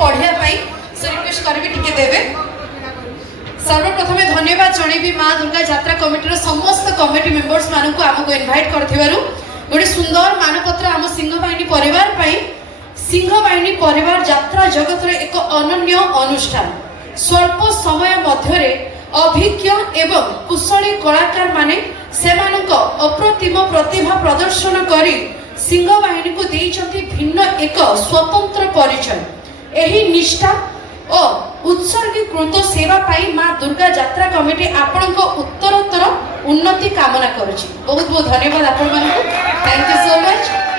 पढ़ाई से रिक्वेस्ट करी टिके देवे। सर्वप्रथमे धन्यवाद जनइबी माँ दुर्गा यात्रा कमिटीर समस्त कमिटी मेंबर्स मानक आमको इनवाइट कर गोटे सुंदर मानपत्र आम सिंहबाहिनी परिवार सिंहबाहिनी परिवार यात्रा जगत एक अनन्य अनुष्ठान स्वल्प समय मध्य अभिज्ञ एवं कुशली कलाकार माने सेमानक अप्रतिम प्रतिभा प्रदर्शन करी सिंहबाहिनी को देइछंती भिन्न एक स्वतंत्र परिचय। एही निष्ठा और उत्सर्गीकृत सेवा पाई माँ दुर्गा यात्रा कमिटी आपण को उत्तरोत्तर उन्नति कामना करुछि। बहुत बहुत धन्यवाद आपण मानक। Thank you so much.